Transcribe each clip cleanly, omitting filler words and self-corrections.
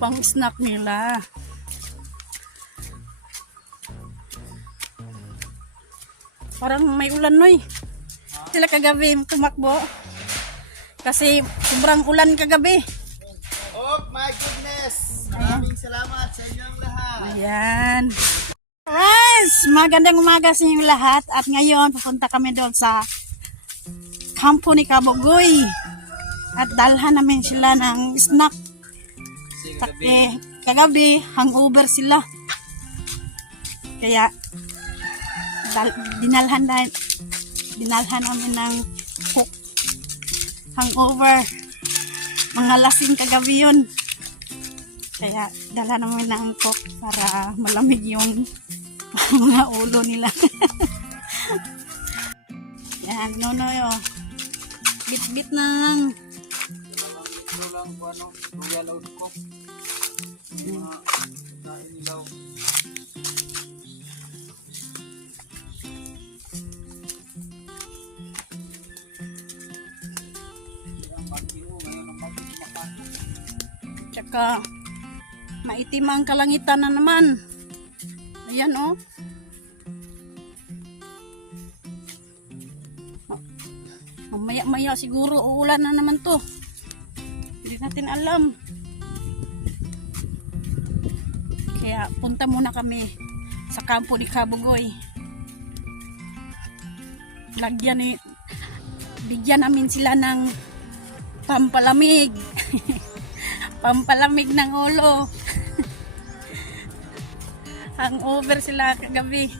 pang snack nila. Parang may ulan noy. Sila kagabi tumakbo. Kasi sobrang ulan kagabi. Oh my goodness! Maraming salamat sa inyong lahat. Ayan. Friends, magandang umaga sa inyong lahat. At ngayon, pupunta kami doon sa kampo ni Kabugoy. At dalhan namin sila ng snack. Kagabi, hangover sila. Kaya, dinalhan namin ng cook. Hangover. Mga lasing kagabi yun. Kaya, dala namin ng cook para malamig yung mga ulo nila. Yan, Nonoy, oh. Bit-bit ng Ito lang po royal oat ko. Mga kain daw. tsaka maitim ang kalangitan na naman. Ayan, oh. Mamaya-maya siguro uulan na naman to. Hindi natin alam. Kaya punta muna kami sa kampo ni Kabugoy. Bigyan namin sila ng pampalamig. Pampalamig ng ulo. Hangover sila kagabi.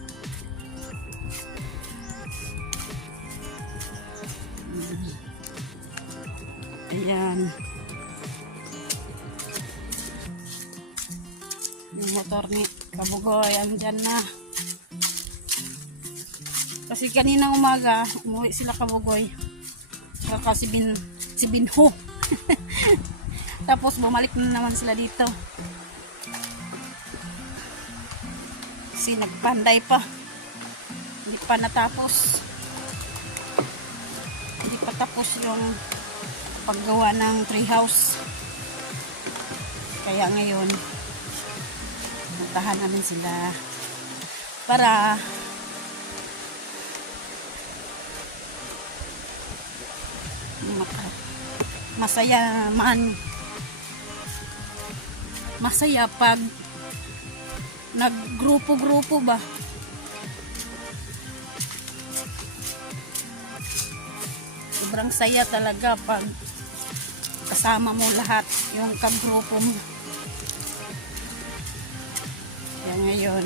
Ayan. Yung motor ni Kabugoy, andyan na. Kasi kaninang umaga, umuwi sila Kabugoy. Saka si Binho. Tapos bumalik na naman sila dito. Kasi nagpanday pa. Hindi pa natapos. Hindi pa tapos yung paggawa ng treehouse. Kaya ngayon puntahan namin sila para masaya pag naggrupo-grupo ba. Sobrang saya talaga pag kasama mo lahat yung kagrupo mo. Yan ngayon.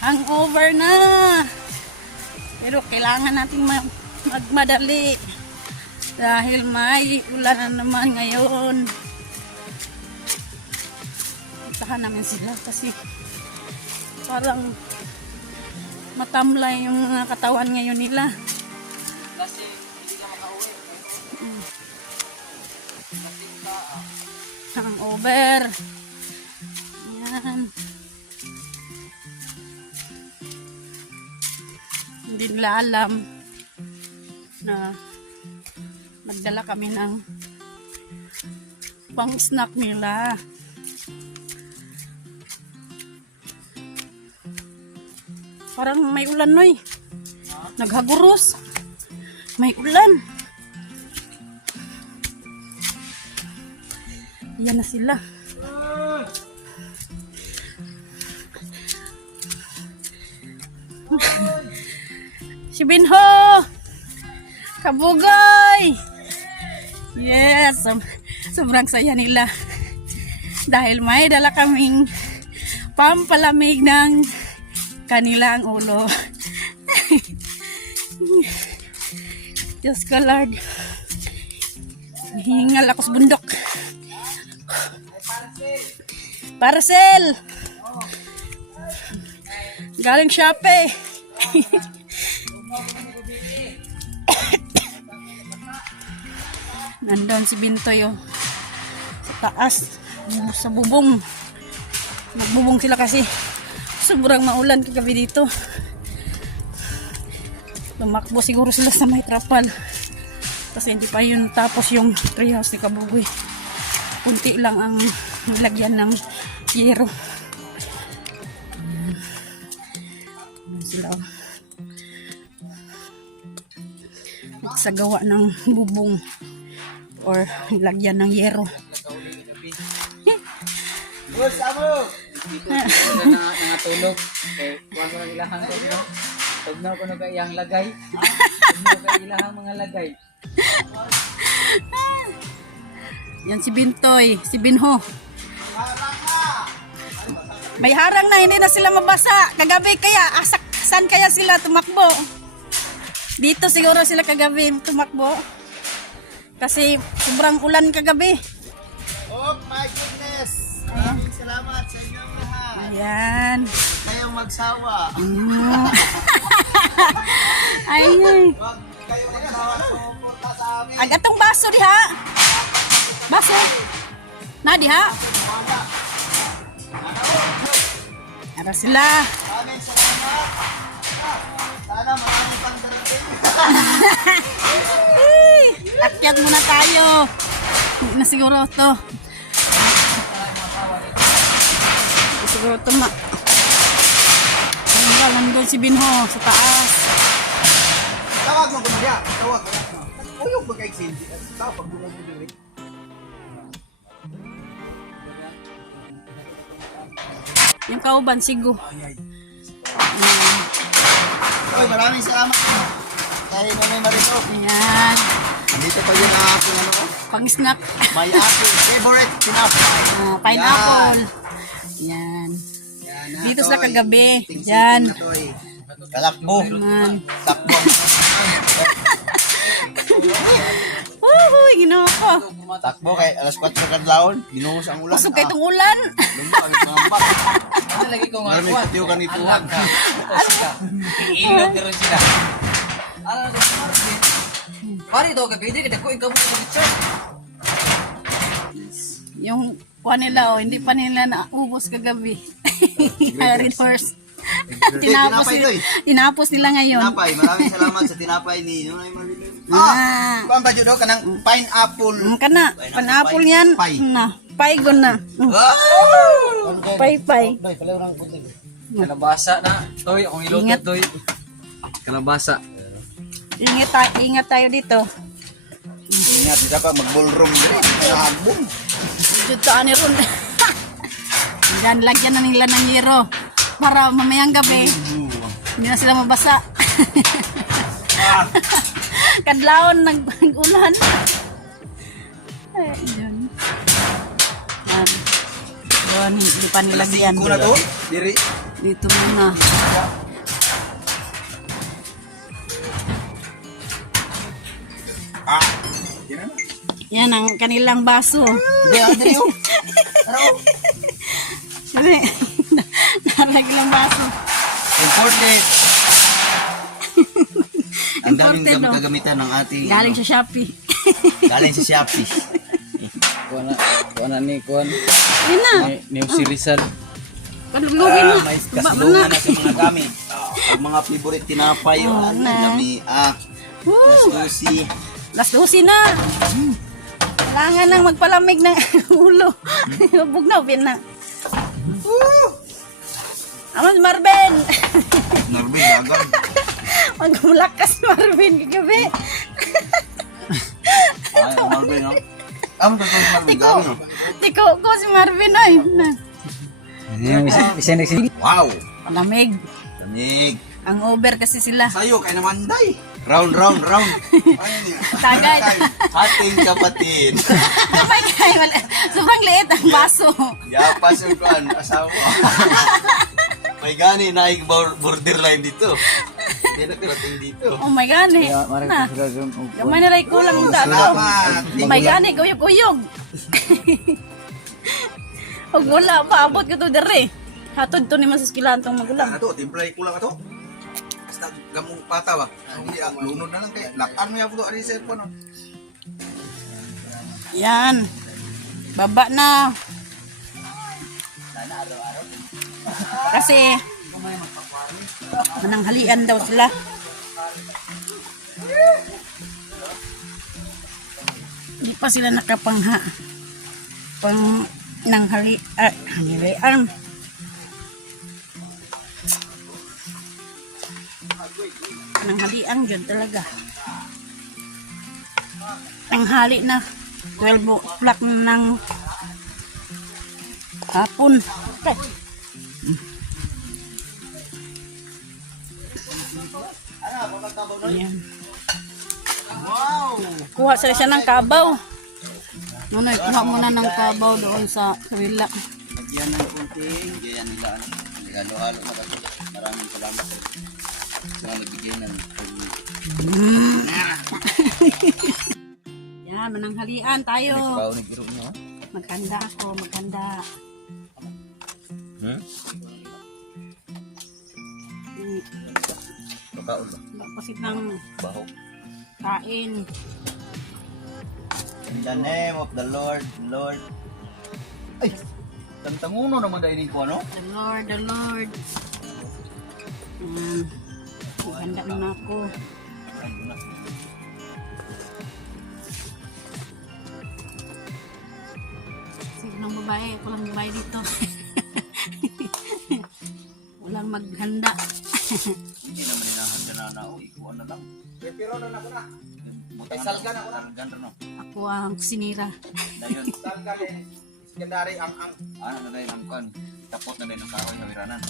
Hangover na! Pero kailangan natin magmadali. Dahil may ulan na naman ngayon. Puntahan namin sila kasi parang matamlay yung katawan ngayon nila. Kasi hindi na makauwi. Hangover. Yan. Hindi nila alam na magdala kami ng pang snack nila. Parang may ulan noy. Naghaguros. May ulan. Yan na sila. Si Binho! Kabugoy! Yes! Sobrang saya nila. Dahil may dala kaming pampalamig ng kanilang ulo. Diyos ko Lord. Hingal ako sa bundok. Parcel! Galing Shopee. Nandun si Bintoy sa taas, sa bubong. Nagbubong sila kasi sobrang maulan kagabi dito. Lumakbo siguro sila sa may trapal. Kasi hindi pa yun tapos yung treehouse ni Kabugoy. Kunti lang ang nilagyan ng yero. Ayan sila. Sa gawa ng bubong or lagyan ng yero. Boss, amo! Dito na nangatulog. Eh, kuha ko ng ilahang ko, no? Tugnaw ko na ka iyang lagay. Tugnaw ka ilahang mga lagay. Yan si Bintoy, si Binho. May harang na, hindi na sila mabasa. Kagabi kaya, saan kaya sila tumakbo? Dito siguro sila kagabi tumakbo. Kasi sobrang ulan kagabi. Oh my goodness! Maraming salamat sa inyong lahat. Ayan. Kayong magsawa. Ayun. Huwag kayong magsawa pupunta sa amin. Agatong baso diha. Baso. Na diha. Ara sila. Maraming salamat. Sana maraming pang darating. Akyat muna tayo. Hindi na siguro to. Hindi siguro to nandun si Binho sa taas. Tawag mo gumaya. Tawag. Uyog ba kay Cindy? Tawag pag gumaya mo direct. Yung kauban, sigo. Oy, maraming salamat. Dahil mo may marito. Ayan. Dito pa yun ang aking ano ko. Pang-snack. My aking favorite tinapay. Pineapple. Ayan. Yan, Dito sila kagabi. Yan. Kalakbo. Ayan. Takbo. Woohoo! Ginawa ko. Takbo kay alas 4 kadlawon. Ginuhos ang ulan. Usog kay itong ulan. Lumang pangamba. Ano lagi ko nga Marami katiyo ka nito. Iilog na rin sila. Ano na sa Marvin? Pari ito gabi, hindi kita ko ikaw mo sa picture. Yung kuha nila, hindi pa nila naubos kagabi. Hired horse. Tinapay ito eh. Tinapos nila ngayon. Tinapay. Maraming salamat sa tinapay ni Nunay Marlene. Ah. Kuan ba judo kanang pineapple. Kana, panapol yan. Pay. Na, paygon na. Pay. Kalabasa na. Toy, akong Ingat. iluto toy. Kalabasa. Ingat tayo dito. Ingat, di dapat mag-ballroom din. Nagbong. Dito ani ron. Diyan lagyan na nila ng yero para mamayang gabi hindi na sila mabasa. Kadlawon nag-ulan. Ayun. Yan, hindi pa nilagyan. Ko na to. Diri. Dito muna. Yan na. Yan ang kanilang baso. Diri oh. Araw. Kasi, naragilang baso. Important. Ang daming Important, no? kagamitan ng ating Galing sa Shopee. galing sa Shopee. Kuha na ni Kuan. Yun na. Ni si Rizal. Panlugin na. May Baba kasulungan na. na sa mga gamit. Ang mga favorite tinapay. Oh, Ano, na. dami. Woo! Susi. Last 12 na. Kailangan nang magpalamig ng ulo. Hubog na, upin na. Amas Marvin! Narbi, dagan. Magmulakas Marvin kagabi. Ay, Marvin, no? Amo to Marvin, Tiko, gabi, no? tiko ko si Marvin ay. Isa na si Wow! Palamig. Lamig. Ang over kasi sila. Sayo, kay naman, day. Round. Ayun yan. Tagay. Ating kapatid. Kapag kay wala. Sobrang liit ang baso. Yapas yung kuhan, asawa mo. May gani na borderline dito. Hindi na pirating dito. Oh my God eh. Na. Gamay na rin kulang yung dataw. Oh my God eh. Guyog-guyog. Huwag wala pa. Abot ko to dere. Hatod to ni Masuskilan tong magulang. Ano to? Timplay ko lang ito. Basta gamong pata ba? Hindi, ang lunod na lang kaya. Lakan mo yung puto. Ano yung cellphone? Yan. Baba na. Kasi mananghalian daw sila. Hindi pa sila nakapangha. Pang halian. Nanghalian yun talaga. Tanghali na. 12 o'clock ng hapon. Okay. Ayan. Kuha sila siya ng kabaw. Nunoy, kuha muna ng kabaw doon sa kabila. Lagyan ng kunting. Lagyan nila. Halo-halo na kasi. Maraming salamat sa mga nagbigay ng Yan, mananghalian tayo. Ikaw nag-irog niyo ha? Maganda ako, maganda. Bakaon ba? Bapasit ng Baho. kain. In the name of the Lord, Lord. Ay! Tantanguno naman dahil ko ano? The Lord, the Lord. Yan. Maganda na ako. Sige ng babae, ako lang babae dito. Walang maghanda. Hindi naman hinahanda na na. Ikuha na lang. Pero na ako na. Salgan ako na. Salgan no. Ako ang kusinira. Dayon. Salgan eh. Sikandari ang. Ano na dahil ang kan. Tapot na dahil ang kahoy na wiranan.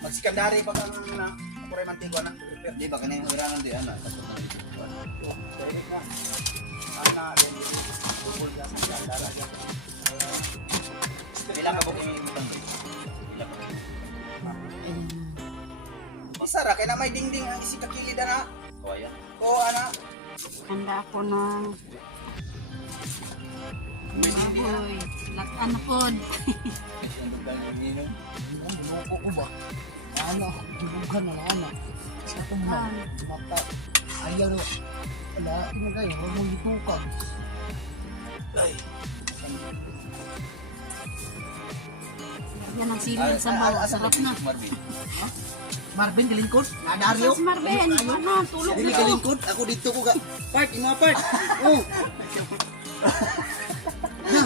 Magsikandari pag ang ako rin mantigo na. Di ba kanina wiranan di ana. Tapot na dito. Pwede ka. Ana, then tukol ka sa sikandara. Ilang ka ba kung yung ibang? Ilang ka ba? Isara, kaya na may dingding ang isikakilid na. Kawaya. O ana, Handa ako ng baboy. Latan na pod. Kasi ang dugal yung ninong. ang loko ko ba? Ana, dudugan na ana. Sa itong mata. Ayaw na. Wala, inagay, huwag mong ditukan. Yan ang sili sa bawa. Sarap na. Marvin. Marvin, dilingkod? Nadaryo? Sas Marben, ano, tulog Dili na. kalingkod, ako dito ko ga. Park, yung mga park. Oh. Ha?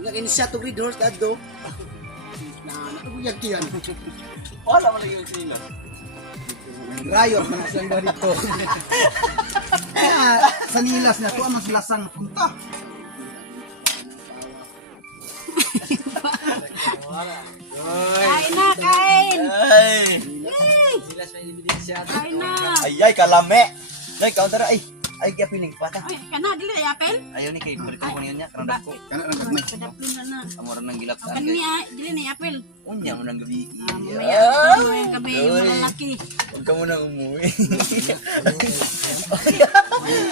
Nga kini siya to read horse at do. Na, nakabuyag kiyan. Wala mo lang yung sila. Rayot man silang ba dito. Kaya, sa nilas na to, ang mas lasang punta. Kain na, kain. Ay! Sila sa ebidensya. Kain na. Ay, kalame! Ay, counter ay! Ay, kaya piling pata. Ay, kana, dili ay apel. Ayaw ni kay balik ko niya, karang ko. Kana lang gagmay. Kadaplon na na. Amoran ng gilak sa Kani ay, dili na ay apel. Unya mo nang gabi. Mamaya, mamaya gabi yung malalaki. Huwag ka muna umuwi.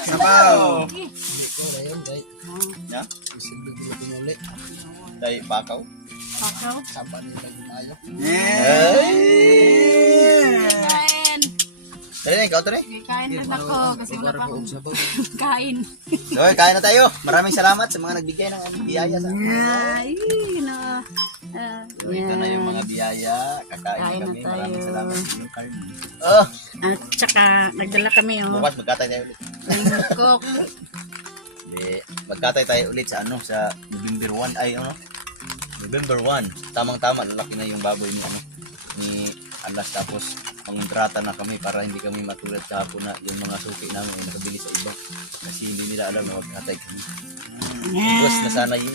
Sabaw. Okay. Ya? Dahil bakaw. Pakaw. Ay! Kain. Dali na, counter eh. Okay, kain rin ako kasi wala pa akong kain. So, kain na tayo. Maraming salamat sa mga nagbigay ng biyaya sa Ay, na. So, ito na yung mga biyaya. Kakain Kain na na kami. tayo. Maraming salamat sa inyong card. Oh! At saka, nagdala kami, oh. Bukas magkatay tayo ulit. Cook. Hindi. Magkatay tayo ulit sa ano, sa November 1. Ay, ano? November 1. Tamang-tama. Lalaki na yung baboy ni, ano, ni Alas. Tapos, pangontrata na kami para hindi kami matulad sa hapon na yung mga suki namin ay nakabili sa iba. Kasi hindi nila alam na magkatay kami. Tapos na sana yun.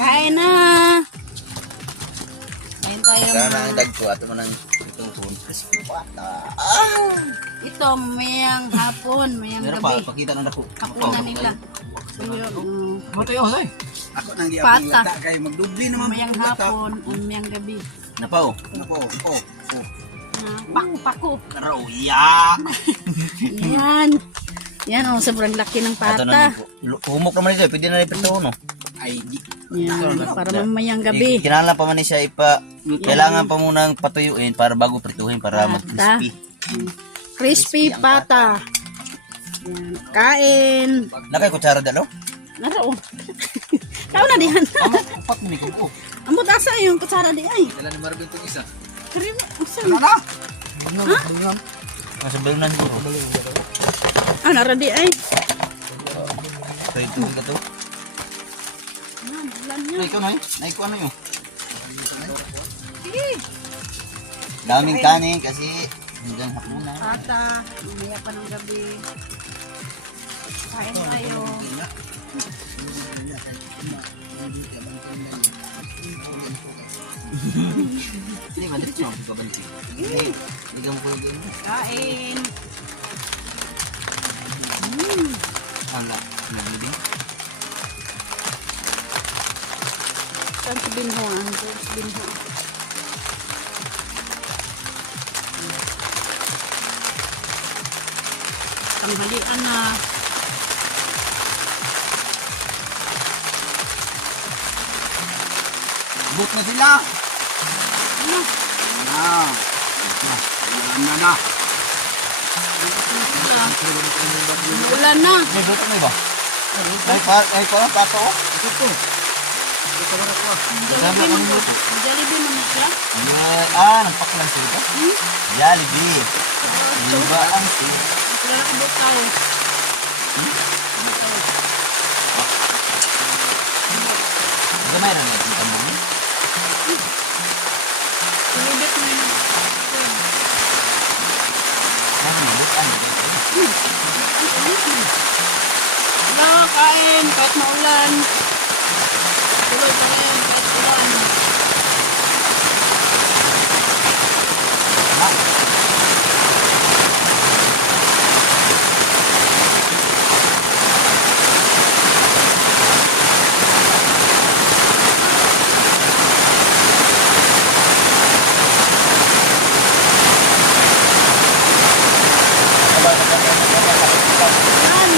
Kain na. Kain tayo. Sana mga. ang dagko ato man ang itong phone. Kasi bata. Ito, mayang hapon, mayang Meron pa, gabi. pakita ng dako. Hapunan nila. Mo tayo, hoy. Ako nang di Pata. apil kay magdubli naman. Mayang hapon, mayang gabi. Napaw. Nako, oh. Paku-paku. Karo, ya! Yan. Yan, oh, sobrang laki ng Ato pata. na humok naman ito. Pwede na ipito, no? Ay, di. Yan, para mamayang gabi. Kailangan pa man siya kailangan pa munang patuyuin para bago prituhin para Pata. mag-crispy. Crispy pata. Yan, kain. Nakay kutsara dalo? Naro. Kau na diyan. Pat mo ni ko. Amot asa yung kutsara di ay. Kailan ni Marvin itong isa? Karim, asa? Ano? Nasa balunan ko. Ah, nara di ay. Kaya tulog ka to. Yan, ulan Ay, yan. ikaw na yun. Naiko ano yun? Sige. Daming kanin kasi hanggang hapunan. Ata, umaya pa ng gabi. Kain tayo. Hindi, madalit mo ang pagkabanti. Hindi ka mo kuya ganyan. Kain. Wala. Nabili. Saan si Binho? Ano si Binho? Tanghalian na. Bot na sila! Ano? Na. Ulan na. May bot na ba? Ay pa, pato. Ito. Jollibee mo ko. Jollibee mo siya. Nagpaklan sila ka? Jollibee. Diba ang sila? Wala ka butaw. Butaw. Gamay na natin ito mo. Tulibet mo yun. Ano, bukan. Wala, kain. Kahit maulan. Tuloy pa rin. Kahit ulan. Yan.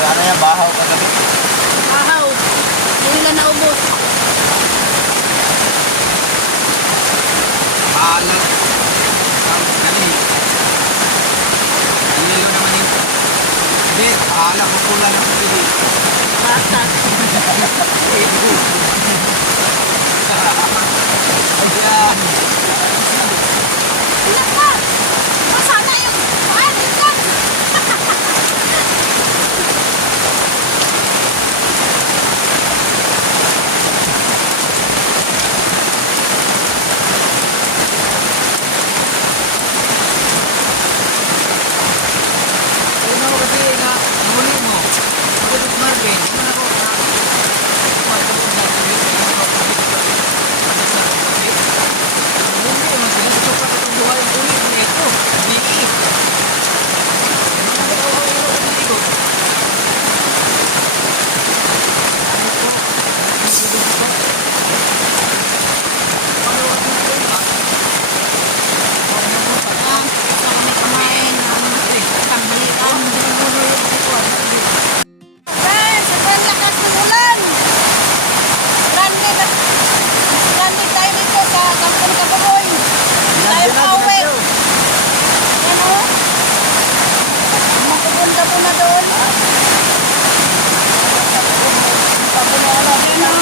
Ano yan, bahaw kagabi. Bahaw. Hindi nila naubos. Alat. Tapos kani. Nilo naman yun. Hindi, alam ko pula ng pili. Bata. Ayan. Ilan ka? Masana yung kuhan. Ilan? Ayun ako kasi nga, nahuli mo. Ako sa Marvin. Ano na ako? Gusto kami kumain ng tanghalian. Guys, sobrang lakas ng ulan. Stranded tayo dito sa Kampong Kababoy. Tayo pauwi. Yan o. Magpupunta po na doon. Yan o. Yan.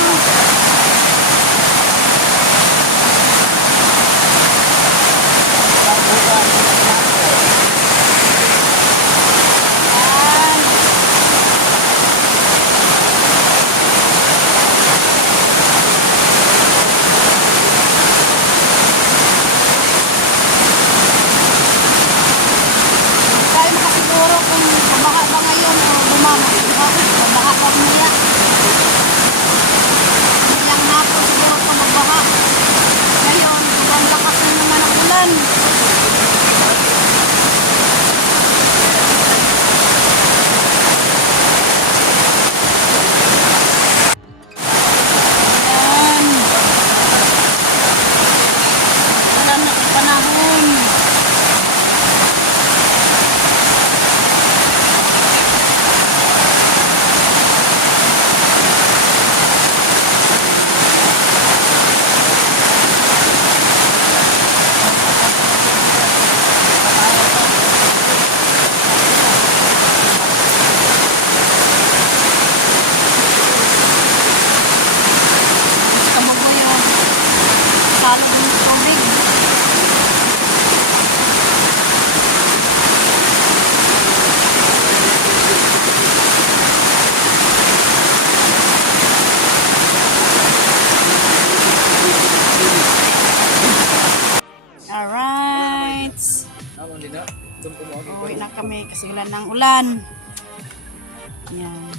Tayo makasiguro kung babaha ba ngayon o bumama. Babaha pa mula. Ilang na po siguro kung magbaha. Ngayon, sobrang lakas na naman ang ulan. Ayan. Wala na ang panahon. Gusto mo mo yung salong ng tubig. Alright. Uwi na kami kasi ulan ng ulan. Yan.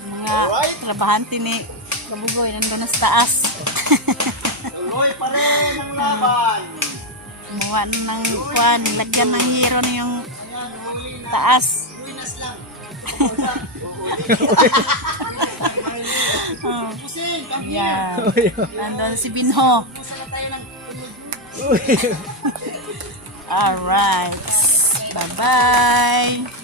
Ang mga trabahante ni Kabugoy nandun na sa taas. Tuloy pa rin ang laban. Kumuha ng kwan, lagyan ng hero na yung taas. Oh. Yeah. Nandun si Binho. Alright. Bye-bye.